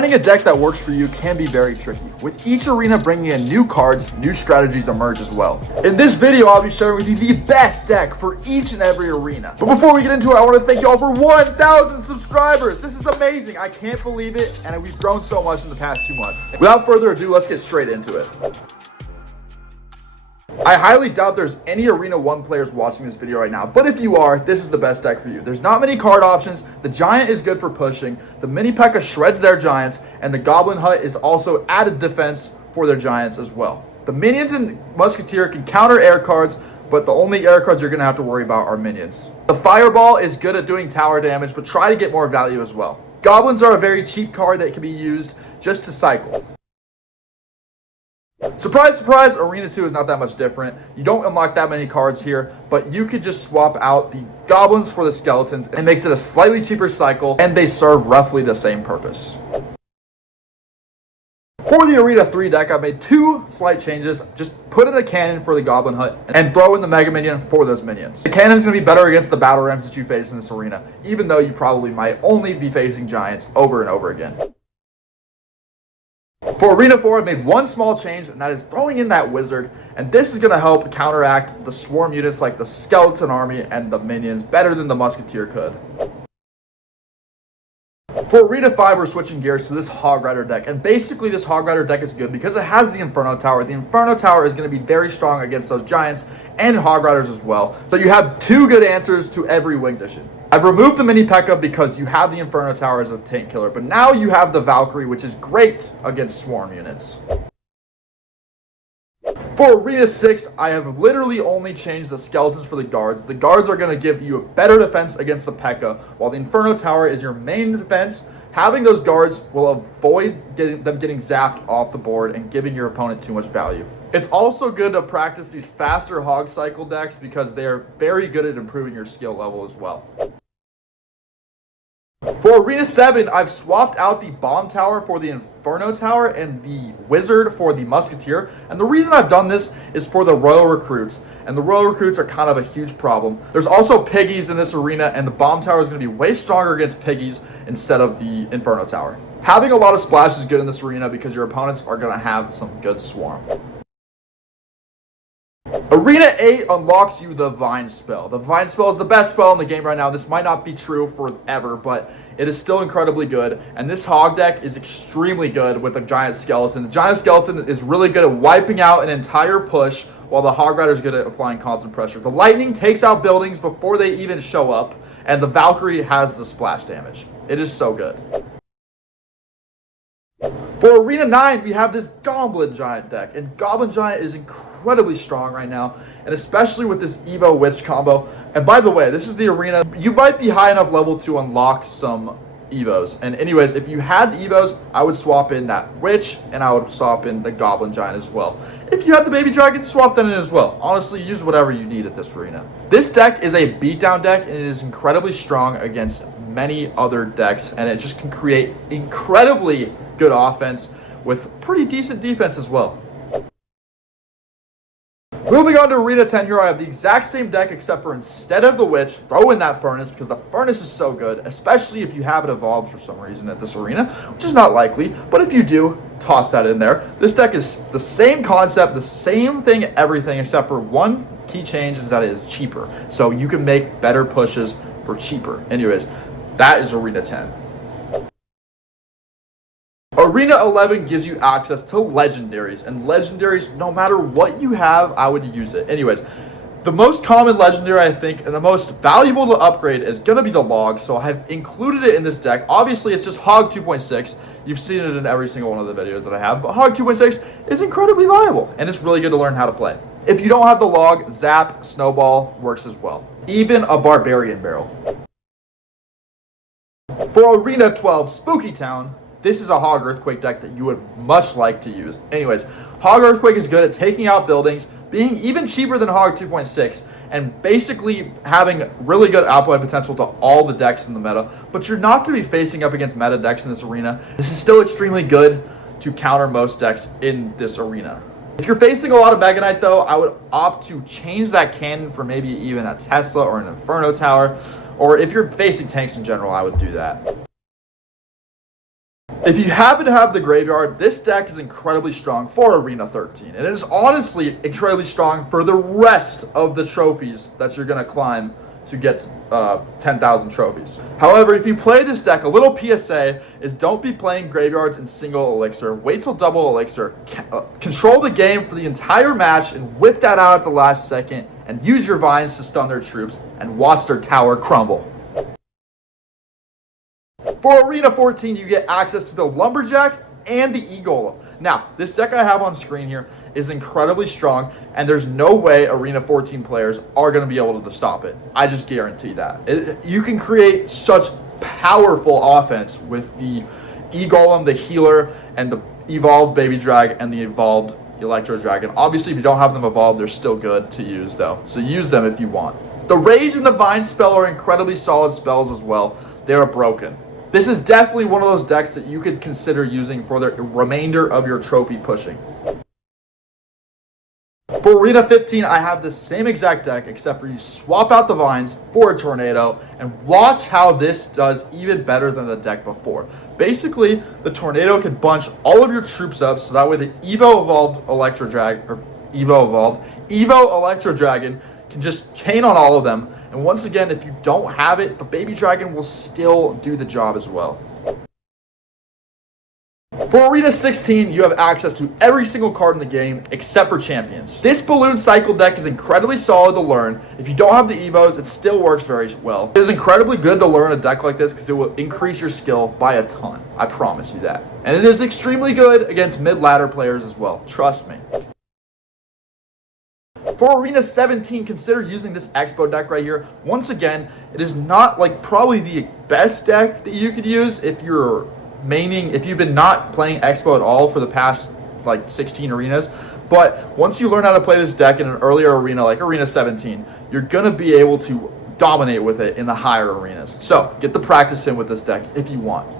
Finding a deck that works for you can be very tricky. With each arena bringing in new cards, new strategies emerge as well. In this video, I'll be sharing with you the best deck for each and every arena. But before we get into it, I want to thank you all for 1,000 subscribers. This is amazing. I can't believe it, and we've grown so much in the past 2 months. Without further ado, let's get straight into it. I highly doubt there's any Arena 1 players watching this video right now, but if you are, this is the best deck for you. There's not many card options, the Giant is good for pushing, the Mini P.E.K.K.A. shreds their Giants, and the Goblin Hut is also added defense for their Giants as well. The Minions and Musketeer can counter air cards, but the only air cards you're going to have to worry about are Minions. The Fireball is good at doing tower damage, but try to get more value as well. Goblins are a very cheap card that can be used just to cycle. Surprise, surprise, Arena 2 is not that much different. You don't unlock that many cards here, but you could just swap out the goblins for the skeletons. It makes it a slightly cheaper cycle, and they serve roughly the same purpose. For the Arena 3 deck, I've made 2 slight changes. Just put in a cannon for the Goblin Hut and throw in the Mega Minion for those minions. The cannon's going to be better against the battle rams that you face in this arena, even though you probably might only be facing giants over and over again. For Arena 4, I made 1 small change, and that is throwing in that wizard, and this is going to help counteract the swarm units like the skeleton army and the minions better than the musketeer could. For Arena 5, we're switching gears to this Hog Rider deck, and basically this Hog Rider deck is good because it has the Inferno Tower. The Inferno Tower is going to be very strong against those giants and Hog Riders as well, so you have 2 good answers to every wing condition. I've removed the Mini P.E.K.K.A. because you have the Inferno Tower as a tank killer, but now you have the Valkyrie, which is great against swarm units. For Arena 6, I have literally only changed the skeletons for the guards. The guards are going to give you a better defense against the P.E.K.K.A., while the Inferno Tower is your main defense. Having those guards will avoid them getting zapped off the board and giving your opponent too much value. It's also good to practice these faster hog cycle decks because they are very good at improving your skill level as well. For Arena 7, I've swapped out the Bomb Tower for the Inferno Tower and the Wizard for the Musketeer. And the reason I've done this is for the Royal Recruits. And the Royal Recruits are kind of a huge problem. There's also Piggies in this arena, and the Bomb Tower is going to be way stronger against Piggies instead of the Inferno Tower. Having a lot of splash is good in this arena because your opponents are going to have some good swarm. Arena 8 unlocks you the Vine Spell. The Vine Spell is the best spell in the game right now. This might not be true forever, but it is still incredibly good. And this Hog deck is extremely good with the Giant Skeleton. The Giant Skeleton is really good at wiping out an entire push, while the Hog Rider is good at applying constant pressure. The Lightning takes out buildings before they even show up, and the Valkyrie has the splash damage. It is so good. For Arena 9, we have this Goblin Giant deck, and Goblin Giant is incredibly strong right now, and especially with this Evo Witch combo. And by the way, this is the arena. You might be high enough level to unlock some Evos. And anyways, if you had the Evos, I would swap in that Witch, and I would swap in the Goblin Giant as well. If you had the Baby Dragon, swap that in as well. Honestly, use whatever you need at this arena. This deck is a beatdown deck, and it is incredibly strong against many other decks, and it just can create incredibly good offense with pretty decent defense as well. Moving on to Arena 10 here, I have the exact same deck except for instead of the Witch, throw in that Furnace because the Furnace is so good, especially if you have it evolved for some reason at this arena, which is not likely, but if you do, toss that in there. This deck is the same concept, the same thing, everything, except for one key change is that it is cheaper. So you can make better pushes for cheaper. Anyways, that is Arena 10. Arena 11 gives you access to legendaries, and legendaries, no matter what you have, I would use it. Anyways, the most common legendary, I think, and the most valuable to upgrade is going to be the Log, so I've included it in this deck. Obviously, it's just Hog 2.6. You've seen it in every single one of the videos that I have, but Hog 2.6 is incredibly valuable, and it's really good to learn how to play. If you don't have the Log, Zap, Snowball works as well. Even a Barbarian Barrel. For Arena 12, Spooky Town, this is a Hog Earthquake deck that you would much like to use. Anyways, Hog Earthquake is good at taking out buildings, being even cheaper than Hog 2.6, and basically having really good outplay potential to all the decks in the meta. But you're not going to be facing up against meta decks in this arena. This is still extremely good to counter most decks in this arena. If you're facing a lot of Mega Knight though, I would opt to change that cannon for maybe even a Tesla or an Inferno Tower. Or if you're facing tanks in general, I would do that. If you happen to have the graveyard, this deck is incredibly strong for Arena 13. And it is honestly incredibly strong for the rest of the trophies that you're going to climb to get 10,000 trophies. However, if you play this deck, a little PSA is don't be playing graveyards in single elixir. Wait till double elixir. Control the game for the entire match and whip that out at the last second and use your vines to stun their troops and watch their tower crumble. For Arena 14, you get access to the Lumberjack and the E-Golem. Now, this deck I have on screen here is incredibly strong, and there's no way Arena 14 players are going to be able to stop it. I just guarantee that. You can create such powerful offense with the E-Golem, the Healer, and the Evolved Baby Drag and the Evolved Electro Dragon. Obviously, if you don't have them evolved, they're still good to use, though. So use them if you want. The Rage and the Vine spell are incredibly solid spells as well. They are broken. This is definitely one of those decks that you could consider using for the remainder of your trophy pushing. For Arena 15, I have the same exact deck, except for you swap out the Vines for a Tornado, and watch how this does even better than the deck before. Basically, the Tornado can bunch all of your troops up, so that way the Evo Electro Dragon can just chain on all of them. And once again, if you don't have it, the Baby Dragon will still do the job as well. For Arena 16, you have access to every single card in the game except for Champions. This Balloon Cycle deck is incredibly solid to learn. If you don't have the Evos, it still works very well. It is incredibly good to learn a deck like this because it will increase your skill by a ton. I promise you that. And it is extremely good against mid-ladder players as well. Trust me. For Arena 17, consider using this Expo deck right here. Once again, it is not like probably the best deck that you could use if you've been not playing Expo at all for the past like 16 arenas. But once you learn how to play this deck in an earlier arena like Arena 17, you're gonna be able to dominate with it in the higher arenas. So get the practice in with this deck if you want.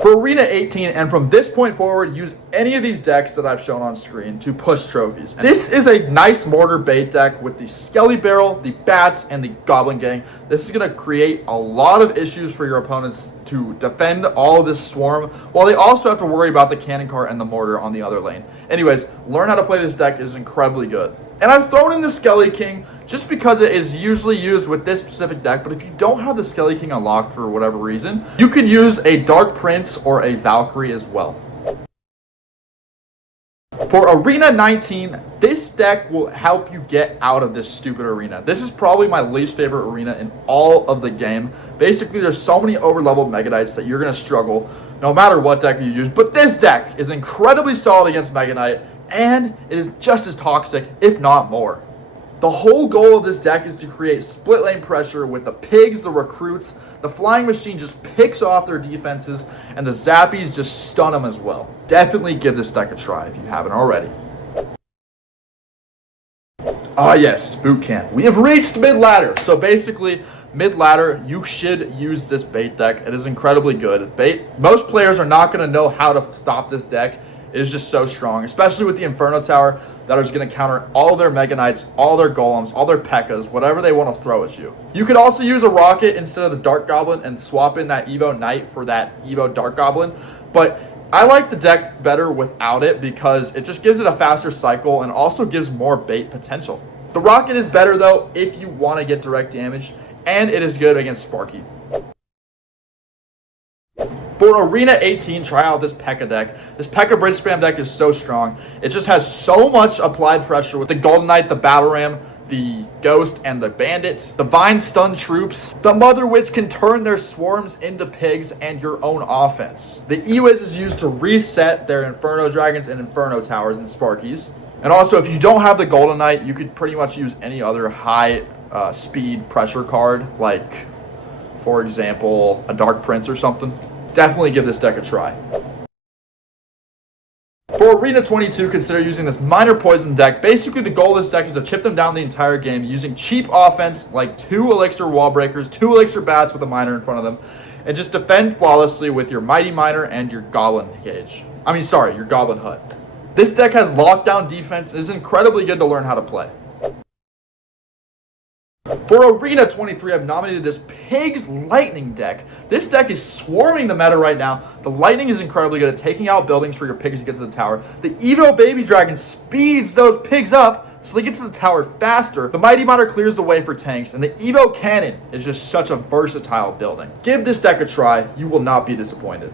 For Arena 18, and from this point forward, use any of these decks that I've shown on screen to push trophies. This is a nice mortar bait deck with the Skelly Barrel, the Bats, and the Goblin Gang. This is going to create a lot of issues for your opponents to defend all of this swarm, while they also have to worry about the Cannon Cart and the Mortar on the other lane. Anyways, learn how to play this deck. It is incredibly good. And I've thrown in the Skelly King just because it is usually used with this specific deck, but if you don't have the Skelly King unlocked for whatever reason, you can use a Dark Prince or a Valkyrie as well. For Arena 19, this deck will help you get out of this stupid arena. This is probably my least favorite arena in all of the game. Basically, there's so many overleveled Mega Knights that you're going to struggle no matter what deck you use, but this deck is incredibly solid against Mega Knight, and it is just as toxic, if not more. The whole goal of this deck is to create split lane pressure with the pigs, the recruits. The Flying Machine just picks off their defenses, and the Zappies just stun them as well. Definitely give this deck a try if you haven't already. Ah yes, boot camp. We have reached mid-ladder. So basically, mid-ladder, you should use this bait deck. It is incredibly good. Most players are not going to know how to stop this deck. It is just so strong, especially with the Inferno Tower that is going to counter all their Mega Knights, all their Golems, all their P.E.K.K.A.s, whatever they want to throw at you. You could also use a Rocket instead of the Dark Goblin and swap in that Evo Knight for that Evo Dark Goblin, but I like the deck better without it because it just gives it a faster cycle and also gives more bait potential. The Rocket is better though if you want to get direct damage, and it is good against Sparky. For Arena 18, try out this P.E.K.K.A. deck. This P.E.K.K.A. Bridge Spam deck is so strong. It just has so much applied pressure with the Golden Knight, the Battle Ram, the Ghost, and the Bandit. The Vine stun troops. The Mother Witch can turn their swarms into pigs and your own offense. The E-Wiz is used to reset their Inferno Dragons and Inferno Towers and Sparkies. And also, if you don't have the Golden Knight, you could pretty much use any other high speed pressure card, like, for example, a Dark Prince or something. Definitely give this deck a try. For Arena 22, consider using this Minor Poison deck. Basically, the goal of this deck is to chip them down the entire game using cheap offense like 2 Elixir Wall Breakers, 2 Elixir Bats with a Miner in front of them, and just defend flawlessly with your Mighty Miner and your Goblin Cage. Your Goblin Hut. This deck has lockdown defense and is incredibly good to learn how to play. For Arena 23, I've nominated this Pig's Lightning deck. This deck is swarming the meta right now. The Lightning is incredibly good at taking out buildings for your pig as you get to the tower. The Evo Baby Dragon speeds those pigs up so they get to the tower faster. The Mighty Miner clears the way for tanks, and the Evo Cannon is just such a versatile building. Give this deck a try. You will not be disappointed.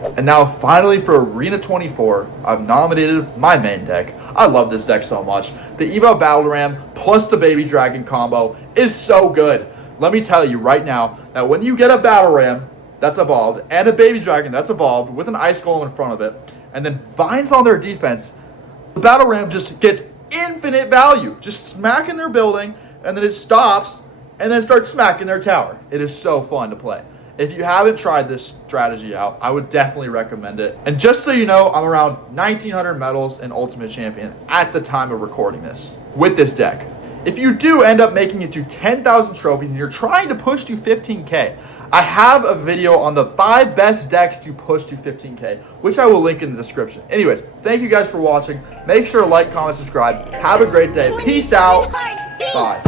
And now finally for Arena 24, I've nominated my main deck. I love this deck so much. The Evo Battle Ram plus the Baby Dragon combo is so good. Let me tell you right now that when you get a Battle Ram that's evolved and a Baby Dragon that's evolved with an Ice Golem in front of it, and then Vines on their defense, the Battle Ram just gets infinite value. Just smacking their building, and then it stops, and then starts smacking their tower. It is so fun to play. If you haven't tried this strategy out, I would definitely recommend it. And just so you know, I'm around 1,900 medals in Ultimate Champion at the time of recording this with this deck. If you do end up making it to 10,000 trophies and you're trying to push to 15K, I have a video on the 5 best decks to push to 15K, which I will link in the description. Anyways, thank you guys for watching. Make sure to like, comment, subscribe. Have a great day. Peace out. Bye.